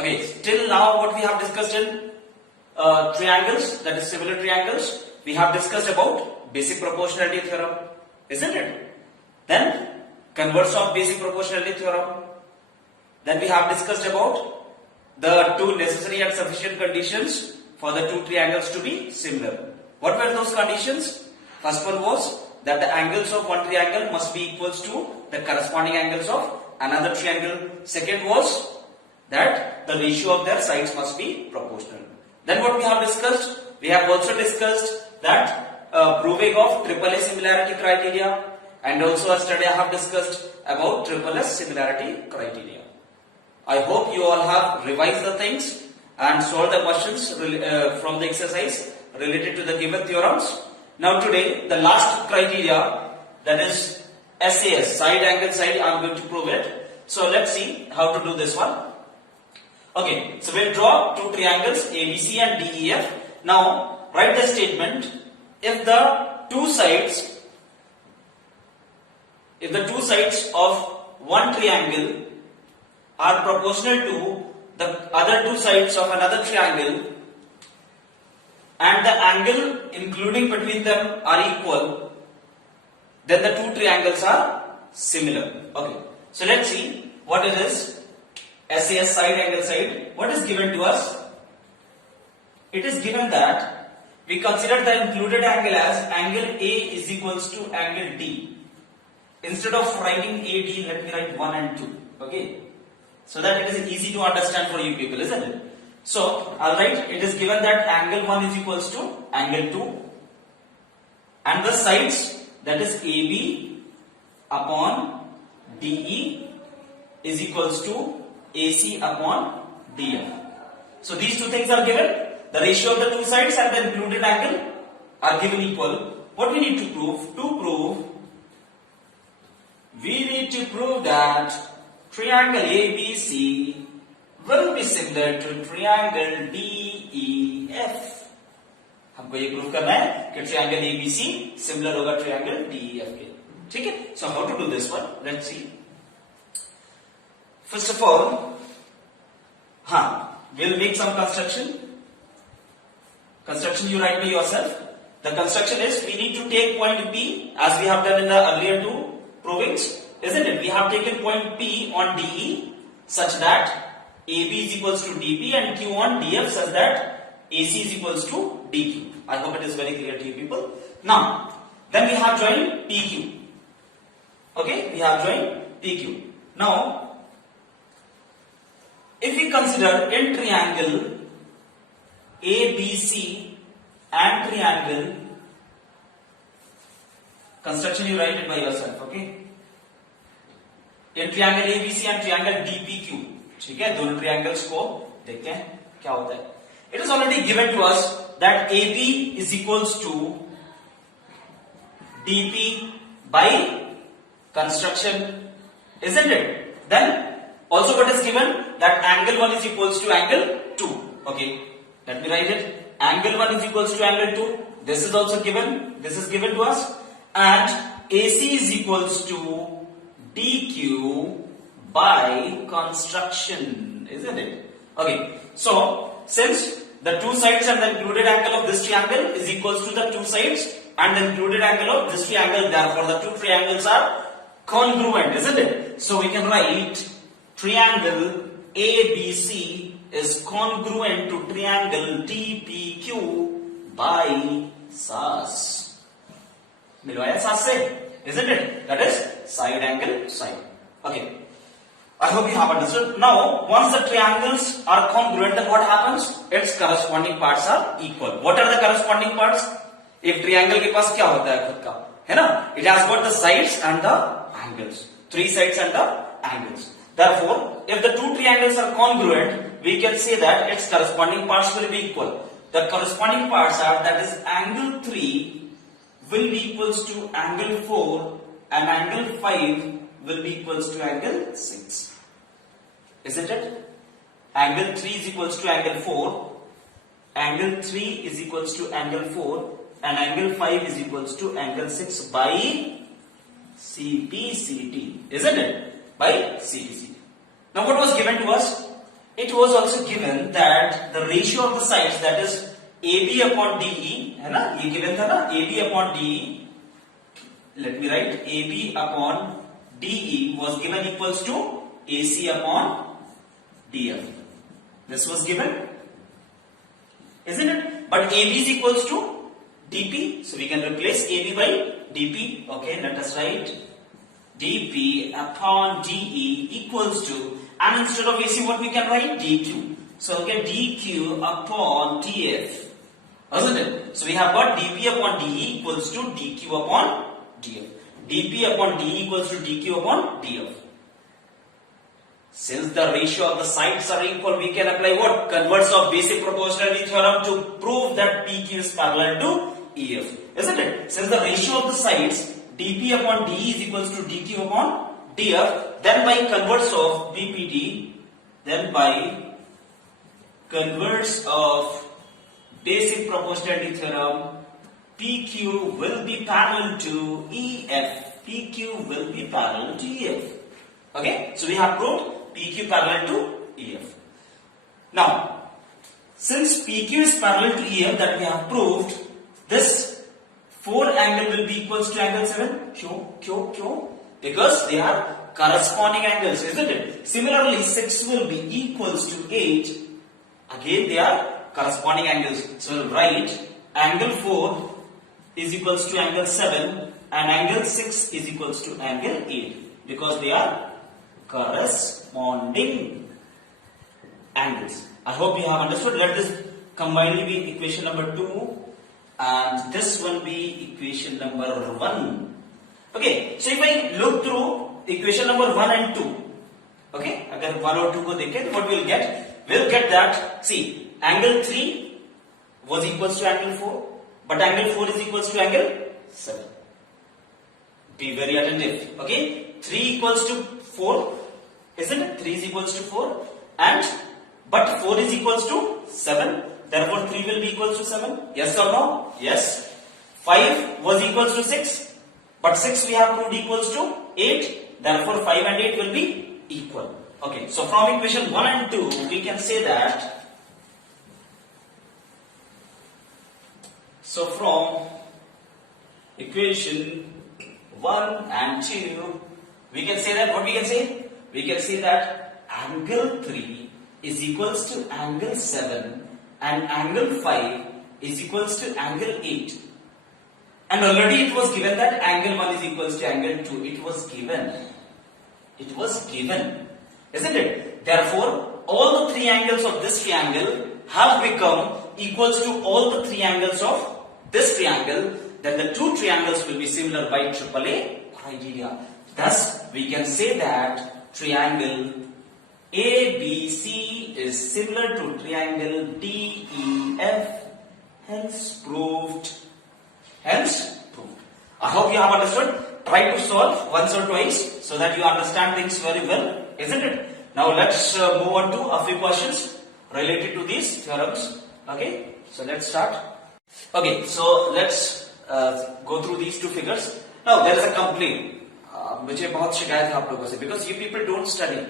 Okay, till now what we have discussed in triangles, that is similar triangles, we have discussed about basic proportionality theorem, isn't it? Then converse of basic proportionality theorem. Then we have discussed about the two necessary and sufficient conditions for the two triangles to be similar. What were those conditions? First one was that the angles of one triangle must be equals to the corresponding angles of another triangle. Second was that the ratio of their sides must be proportional. Then what we have discussed? We have also discussed that proving of triple A similarity criteria, and also yesterday I have discussed about triple S similarity criteria. I hope you all have revised the things and solved the questions from the exercise related to the given theorems. Now today the last criteria, that is SAS, side angle side, I am going to prove it. So let's see how to do this one. Okay, so we'll draw two triangles ABC and DEF. Now write the statement: if the two sides of one triangle are proportional to the other two sides of another triangle and the angle including between them are equal, then the two triangles are similar. Okay, so let's see what it is. SAS, side angle side, what is given to us? It is given that we consider the included angle as angle A is equals to angle D. Instead of writing AD, let me write 1 and 2. Okay, so that it is easy to understand for you people, isn't it? So I'll write, it is given that angle 1 is equals to angle 2 and the sides, that is AB upon DE is equals to AC upon DF. So these two things are given. The ratio of the two sides and the included angle are given equal. What we need to prove? We need to prove that triangle ABC will be similar to triangle DEF. हमको ये prove करना है कि triangle ABC similar होगा triangle DEF के. ठीक है? So how to do this one? Let's see. First of all, we'll make some construction. Construction you write by yourself. The construction is, we need to take point P as we have done in the earlier two provings, isn't it? We have taken point P on DE such that AB is equals to DP and Q on DF such that AC is equals to DQ. I hope it is very clear to you people. Now, then we have joined PQ. Okay, we have joined PQ. Now, if we consider in triangle ABC and triangle, construction you write it by yourself, okay? In triangle ABC and triangle DPQ, ठीक है? दोनों triangles को देखते हैं क्या होता है. It is already given to us that AB is equals to DP by construction, isn't it? Then also what is given? That angle 1 is equals to angle 2. Okay, let me write it. Angle 1 is equals to angle 2. This is also given. This is given to us. And AC is equals to DQ by construction, isn't it? Okay, so since the two sides and the included angle of this triangle is equals to the two sides and the included angle of this triangle, therefore the two triangles are congruent, isn't it? So we can write triangle ABC is congruent to triangle DPQ by SAS. मिलवाया SAS से, isn't it? That is side angle side. Okay. I hope you have understood. Now, once the triangles are congruent, then what happens? Its corresponding parts are equal. What are the corresponding parts? एक triangle के पास क्या होता है खुद का, है ना? It has got the sides and the angles. Three sides and the angles. Therefore, if the two triangles are congruent, we can say that its corresponding parts will be equal. The corresponding parts are, that is angle 3 will be equals to angle 4 and angle 5 will be equals to angle 6. Isn't it? Angle 3 is equals to angle 4, angle 3 is equals to angle 4 and angle 5 is equals to angle 6 by CPCT. Isn't it? By CPCT. Now what was given to us? it was also given that the ratio of the sides, that is AB upon DE, है ना, ये given था ना, AB upon DE, let me write, AB upon DE was given equals to AC upon DF. This was given, isn't it? But AB is equals to DP, so we can replace AB by DP. Okay, let us write DP upon DE equals to, and instead of AC what we can write? DQ. So we get DQ upon DF, isn't it? So we have got DP upon DE equals to DQ upon DF. DP upon DE equals to DQ upon DF. Since the ratio of the sides are equal, we can apply what? Converse of basic proportionality theorem to prove that PQ is parallel to EF, isn't it? Since the ratio of the sides dP upon DE is equals to DQ upon DF, then by converse of BPD, then by converse of basic proportionality theorem, PQ will be parallel to EF. PQ will be parallel to EF. Okay, so we have proved PQ parallel to EF. Now, since PQ is parallel to EF, that we have proved, this 4 angle will be equals to angle 7. Q. Because they are corresponding angles, isn't it? Similarly, 6 will be equals to 8. Again, they are corresponding angles. So we'll write angle 4 is equals to angle 7 and angle 6 is equals to angle 8 because they are corresponding angles. I hope you have understood. Let this combinedly be equation number 2 and this one be equation number 1. Okay, so if I look through equation number 1 and 2, okay, agar 1 or 2 ko dekhe, what we'll get? We'll get that, see, angle 3 was equals to angle 4, but angle 4 is equals to angle 7. Be very attentive, okay? 3 equals to 4, isn't it? 3 is equals to 4 and but 4 is equals to 7, therefore 3 will be equals to 7. Yes or no? Yes. 5 was equals to 6, but 6 we have proved equals to 8, therefore 5 and 8 will be equal. Okay, so from equation 1 and 2 we can say that, so from equation 1 and 2 we can say that, what we can say? We can say that angle 3 is equals to angle 7 and angle 5 is equals to angle 8. And already it was given that angle 1 is equals to angle 2. It was given. It was given. Isn't it? Therefore, all the 3 angles of this triangle have become equals to all the 3 angles of this triangle. Then the 2 triangles will be similar by AAA criteria. Thus, we can say that triangle ABC is similar to triangle DEF. Hence proved. Hence proved. I hope you have understood. Try to solve once or twice so that you understand things very well, isn't it? Now let's move on to a few questions related to these theorems. Okay, so let's start. Okay, so let's go through these 2 figures. Now there is a complaint. मुझे बहुत शिकायत है आप लोगों से, because you people don't study.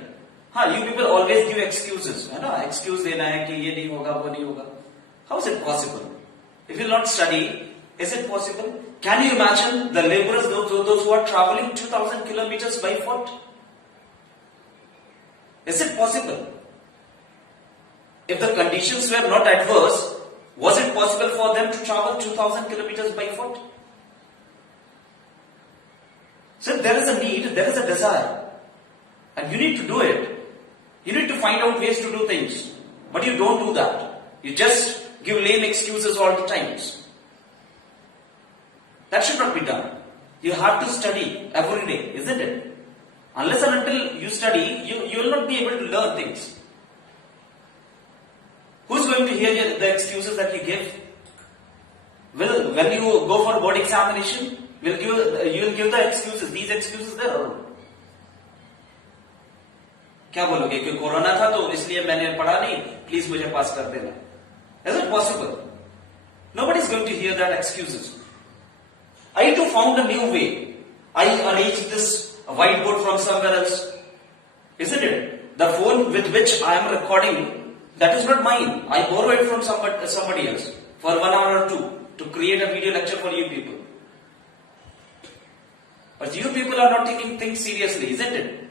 हाँ, you people always give excuses, है ना? Excuse देना है कि ये नहीं होगा, वो नहीं होगा. How is it possible? If you not study, is it possible? Can you imagine the laborers, those who are traveling 2,000 kilometers by foot? Is it possible? If the conditions were not adverse, was it possible for them to travel 2,000 kilometers by foot? So there is a need, there is a desire, and you need to do it. You need to find out ways to do things, but you don't do that. You just give lame excuses all the times. That should not be done. You have to study every day, isn't it? Unless and until you study, you will not be able to learn things. Who's going to hear the excuses that you give? Will, when you go for board examination, you will give the excuses. These excuses there are. क्या बोलोगे कि corona था तो इसलिए मैंने पढ़ा नहीं, please मुझे पास कर देना. Is it possible? Nobody is going to hear that excuses. I too found a new way. I arranged this whiteboard from somewhere else. Isn't it? the phone with which I am recording, that is not mine. I borrow it from somebody else for 1 hour or 2 to create a video lecture for you people. But you people are not taking things seriously, isn't it?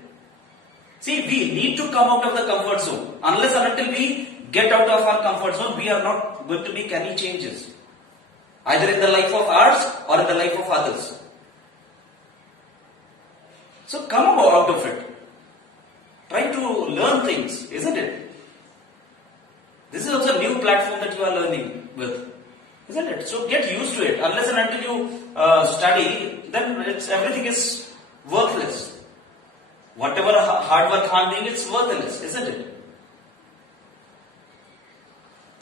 See, we need to come out of the comfort zone. Unless and until we get out of our comfort zone, we are not going to make any changes. Either in the life of ours or in the life of others. So come out of it. Try to learn things, isn't it? This is also a new platform that you are learning with, isn't it? So get used to it. Unless and until you study, then everything is worthless. Whatever hard work I'm doing, it's worthless, isn't it?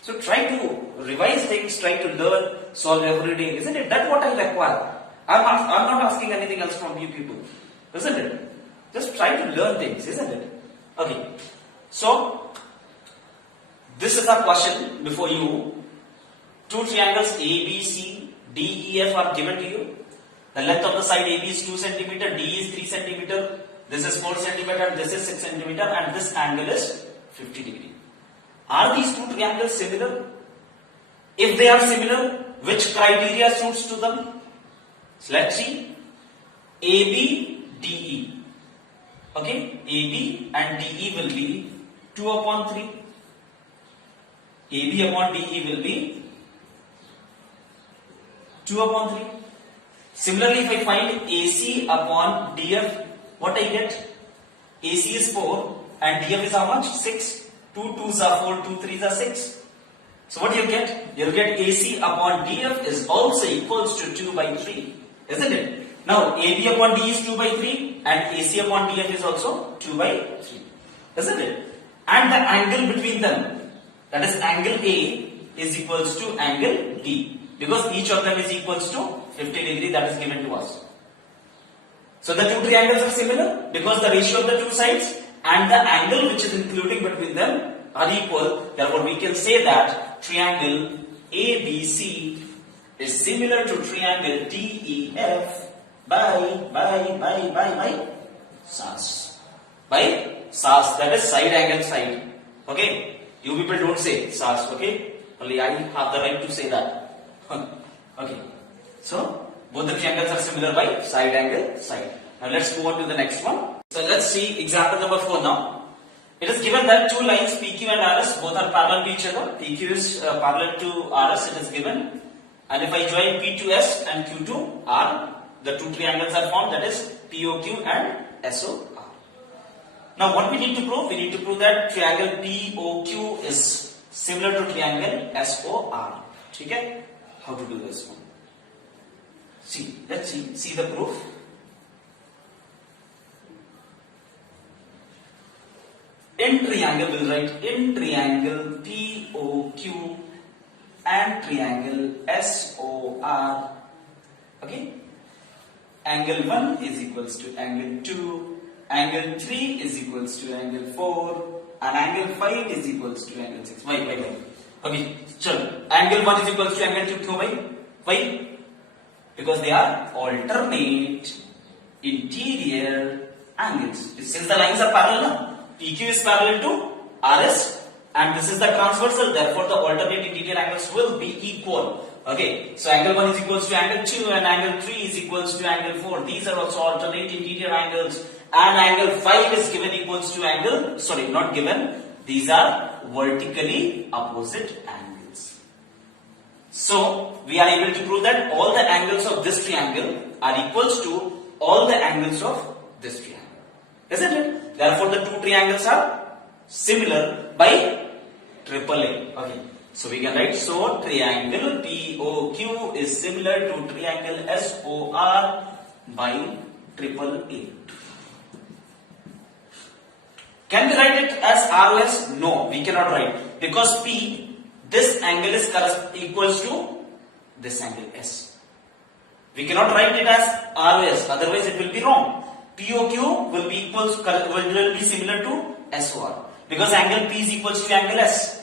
So try to revise things, try to learn, solve every day, isn't it? That's what I require. I'm not asking anything else from you people, isn't it? Just try to learn things, isn't it? Okay. So this is a question before you. Two triangles A, B, C, D, E, F are given to you. The length of the side AB is 2 cm, D is 3 cm, this is 4 cm, this is 6 cm, and this angle is 50 degree. Are these two triangles similar? If they are similar, which criteria suits to them? So let's see. AB, DE. Okay, AB and DE will be 2 upon 3. AB upon DE will be 2 upon 3. Similarly, if I find AC upon DF, what I get? AC is 4 and DF is how much? 6. 2 2s are 4, 2 3s are 6. So what do you get? You get AC upon DF is also equals to 2 by 3. Isn't it? Now AB upon D is 2 by 3 and AC upon DF is also 2 by 3. Isn't it? And the angle between them, that is angle A, is equals to angle D. Because each of them is equals to 50 degree, that is given to us. So the two triangles are similar because the ratio of the two sides and the angle which is including between them are equal. Therefore we can say that triangle ABC is similar to triangle DEF by SAS. By SAS, that is side angle side. Okay? You people don't say SAS, okay? Only I have the right to say that. Okay. So both the triangles are similar by side angle side. Now let's move on to the next one. So let's see example number 4 now. It is given that two lines PQ and RS both are parallel to each other. PQ is parallel to RS, it is given. And if I join P to S and Q to R, the two triangles are formed, that is POQ and SOR. Now what we need to prove? We need to prove that triangle POQ is similar to triangle SOR. Okay? How to do this one? See, let's see the proof. In triangle, we'll write in triangle POQ and triangle SOR. Okay? Angle 1 is equals to angle 2, angle 3 is equals to angle 4, and angle 5 is equals to angle 6. Why? Okay, sure. Angle 1 is equals to angle 2. Why? Because they are alternate interior angles. Since the lines are parallel, PQ is parallel to RS and this is the transversal, therefore the alternate interior angles will be equal. Okay, so angle 1 is equals to angle 2 and angle 3 is equals to angle 4. These are also alternate interior angles, and angle 5 is given equals to angle, not given, these are vertically opposite angles. So we are able to prove that all the angles of this triangle are equals to all the angles of this triangle. Isn't it? Therefore the two triangles are similar by AAA. Okay. So we can write, so triangle POQ is similar to triangle SOR by AAA. Can we write it as ROS? No, we cannot write, because P, this angle is equals to this angle S. We cannot write it as ROS, otherwise it will be wrong. POQ will be similar to SOR, because angle P is equals to angle S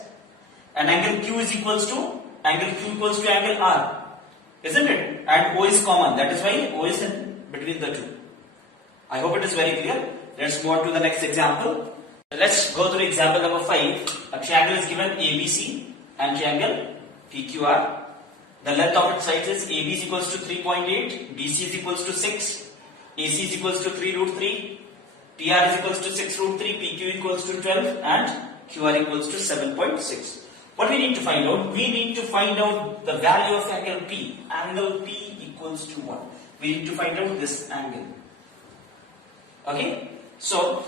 and angle Q is equals to angle R, isn't it? And O is common, that is why O is in between the two. I hope it is very clear. Let's move on to the next example. Let's go through example number 5. A triangle is given ABC and triangle PQR. The length of its sides is AB is equals to 3.8, BC is equals to 6, AC is equals to 3 root 3, PR is equals to 6 root 3, PQ equals to 12 and QR equals to 7.6. What we need to find out? We need to find out the value of angle P. Angle P equals to what? We need to find out this angle. Okay? So,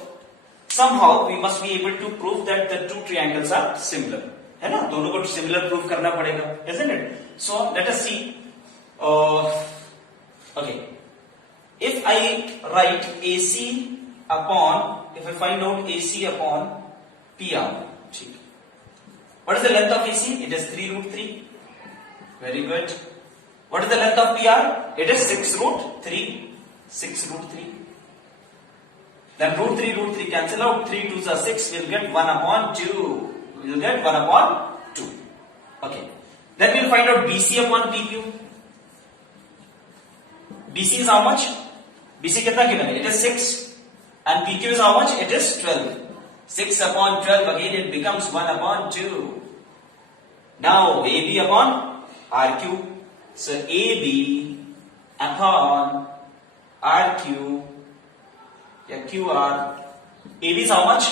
somehow we must be able to prove that the two triangles are similar. है ना? दोनों को similar prove करना पड़ेगा, isn't it? So, let us see. Okay. If I write AC upon, if I find out AC upon PR. What is the length of AC? It is 3 root 3. Very good. What is the length of PR? It is 6 root 3. 6 root 3. Then root 3 cancel out. 3 2s are 6. We'll get 1 upon 2. We'll get 1 upon 2. Okay. Then we'll find out BC upon PQ. BC is how much? BC कितना given है? It is 6. And PQ is how much? It is 12. 6 upon 12, again it becomes 1 upon 2. Now AB upon RQ. So AB upon RQ, yeah, QR. AB is how much?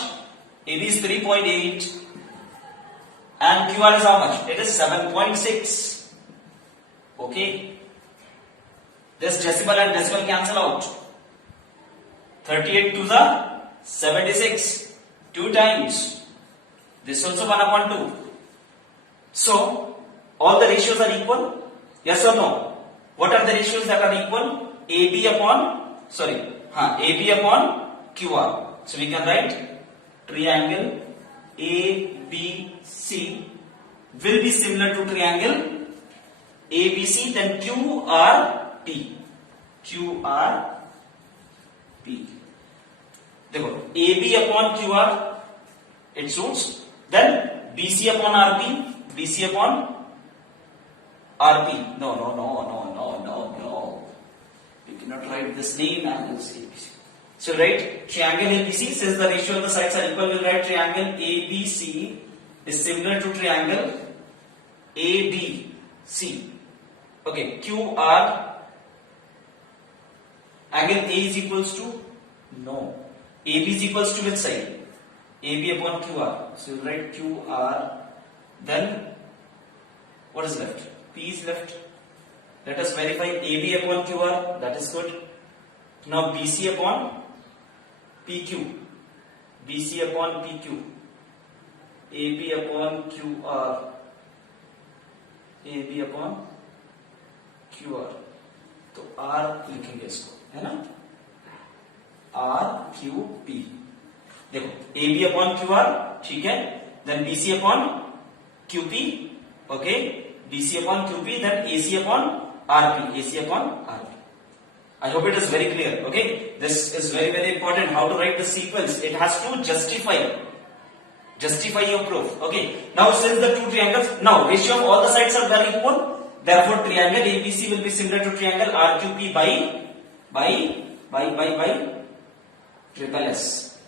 AB is 3.8 and QR is how much? It is 7.6. Okay. This decimal and decimal cancel out. 38 to the 76. 2 times. This also 1 upon 2. So, all the ratios are equal? Yes or no? What are the ratios that are equal? AB upon QR. So, we can write triangle ABC will be similar to triangle ABC, then QRP. देखो AB upon QR it suits, then BC upon RP. No. You cannot write this name angles ABC. So write triangle ABC, since the ratio of the sides are equal, we'll write triangle ABC is similar to triangle ABC. Okay, QR angle A is equals to, no, AB is equals to which side? AB upon QR. So you write QR, then what is left? P is left. Let us verify AB upon QR, that is good. Now BC upon PQ. BC upon PQ. AB upon QR. AB upon QR. तो R लिखेंगे इसको, है ना? RQP. देखो AB upon QR, ठीक है? Then BC upon QP, okay? BC upon QP, then AC upon RP. AC upon RP. I hope it is very clear, okay? This is very, very important. How to write the sequence? It has to justify your proof, okay? Now since the two triangles, now ratio of all the sides are very equal. Therefore, triangle ABC will be similar to triangle RQP by triple S.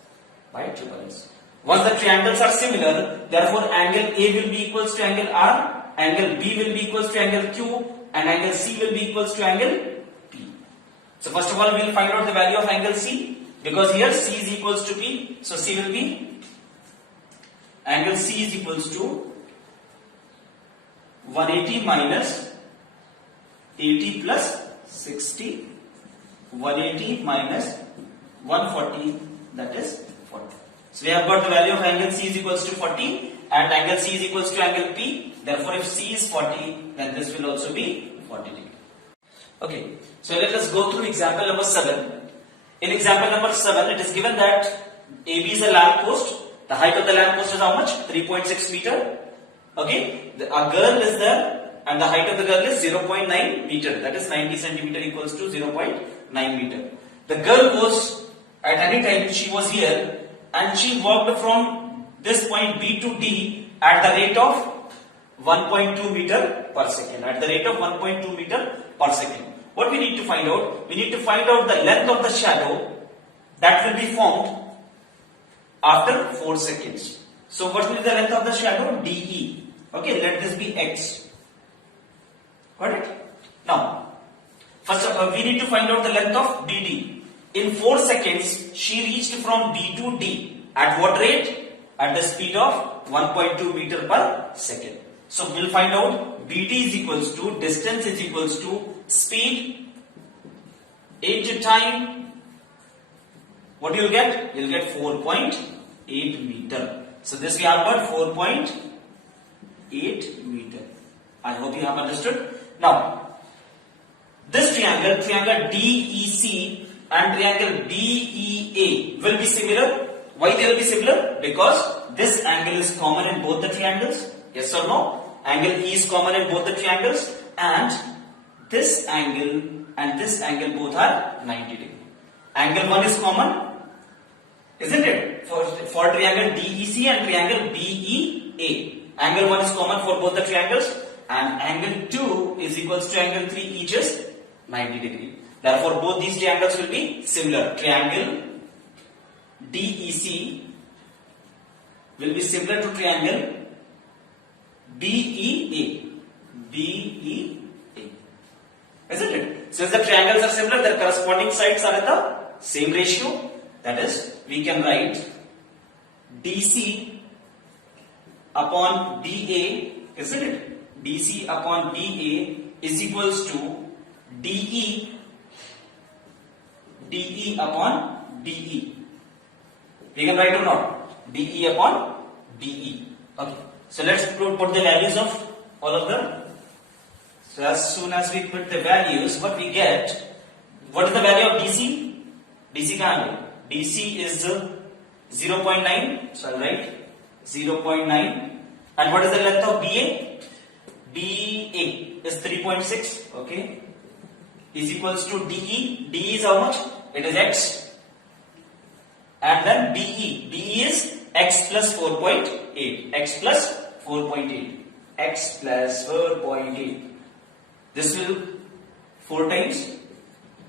By triple S. Once the triangles are similar, therefore angle A will be equals to angle R, angle B will be equals to angle Q, and angle C will be equals to angle P. So first of all, we will find out the value of angle C, because here C is equals to P. So C will be, angle C is equals to 180 minus 80 plus 60, 180 minus 140, that is 40. So we have got the value of angle C is equals to 40 and angle C is equals to angle P. Therefore, if C is 40, then this will also be 40 degree. Okay, so let us go through example number 7. In example number 7, it is given that AB is a lamp post. The height of the lamp post is how much? 3.6 meter. Okay, a girl is there and the height of the girl is 0.9 meter. That is 90 centimeter equals to 0.9 meter. The girl was, at any time she was here and she walked from this point B to D at the rate of 1.2 meter per second. At the rate of 1.2 meter per second. What we need to find out? We need to find out the length of the shadow that will be formed after 4 seconds. So what will be the length of the shadow? DE. Okay, let this be X. Got it? Now, first we need to find out the length of DD. In 4 seconds, she reached from D to D. At what rate? At the speed of 1.2 meter per second. So we'll find out BD is equals to, distance is equals to speed into time. What you'll get? You'll get 4.8 meter. So this we have got 4.8 meter. I hope you have understood. Now, this triangle DEC and triangle DEA will be similar. Why they will be similar? Because this angle is common in both the triangles. Yes or no? Angle E is common in both the triangles, and this angle both are 90 degree. Angle 1 is common, isn't it? For triangle DEC and triangle BEA. Angle 1 is common for both the triangles, and angle 2 is equals to angle 3, each is 90 degree. Therefore, both these triangles will be similar. Triangle DEC will be similar to triangle BEA. Isn't it? Since the triangles are similar, their corresponding sides are in the same ratio. That is, we can write DC upon DA, isn't it? DC upon DA is equals to DE upon DE. We can write or not? DE upon DE. Okay. So let's put the values of all of them. So as soon as we put the values, what we get? What is the value of DC? DC kahan hai? DC is 0.9. So I'll write 0.9. And what is the length of BA? BA is 3.6. Okay. Is equals to DE. DE is how much? It is X. And then BE. BE is X plus 4.8. X plus 4.8. X plus 4.8. This will 4 times.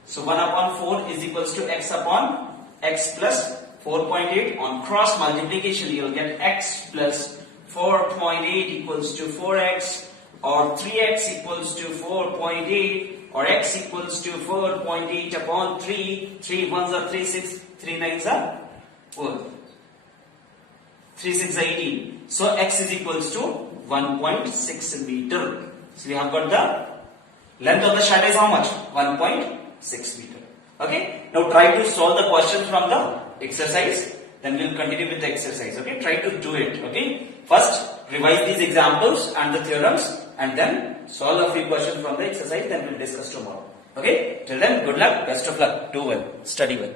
So 1 upon 4 is equals to X upon X plus 4.8. On cross multiplication, you will get X plus 4.8 equals to 4X, or 3X equals to 4.8, or X equals to 4.8 upon 3. 3 ones are 3 6, 3 nines are 4. 3 6 are 18. So X is equals to 1.6 meter. So we have got the length of the shadow is how much? 1.6 meter. Okay. Now try to solve the question from the exercise. Then we'll continue with the exercise. Okay. Try to do it. Okay. First, revise these examples and the theorems, and then solve a few questions from the exercise. Then we'll discuss tomorrow. Okay. Till then, good luck. Best of luck. Do well. Study well.